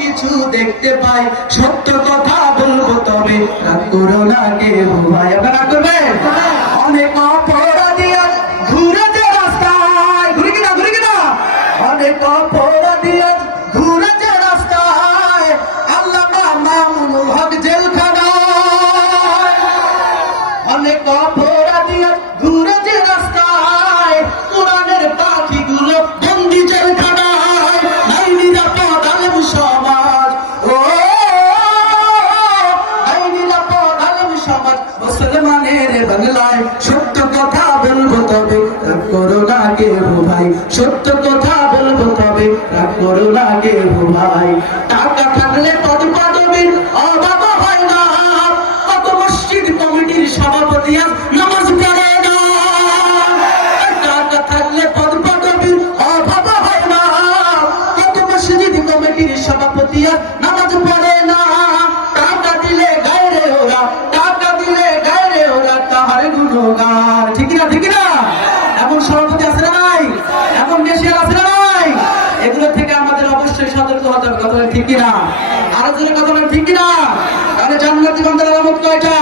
কিছু দেখতে পাই। সত্য কথা বলব তবে অনেক অপরাধী ঘুরে যে রাস্তায়, ঘুরে কিনা ঘুরে কিনা? অনেক অপরাধী ঘুরে যে রাস্তায়, আল্লাহ হক অনেক অপরাধী ঘুরে যে রাস্তায় সমাজ মুসলমানের বাংলায়। সত্য ভাই। কত মসজিদ কমিটির সভাপতি এমন সভাপতি আছে না নাই? এমন আছে না নাই? এগুলো থেকে আমাদের অবশ্যই সতর্ক হতে হবে, কথা ঠিক কিনা? আরও জোরে কথা ঠিক কিনা? তাহলে জান্নাতি বান্দার আলামত কয়টা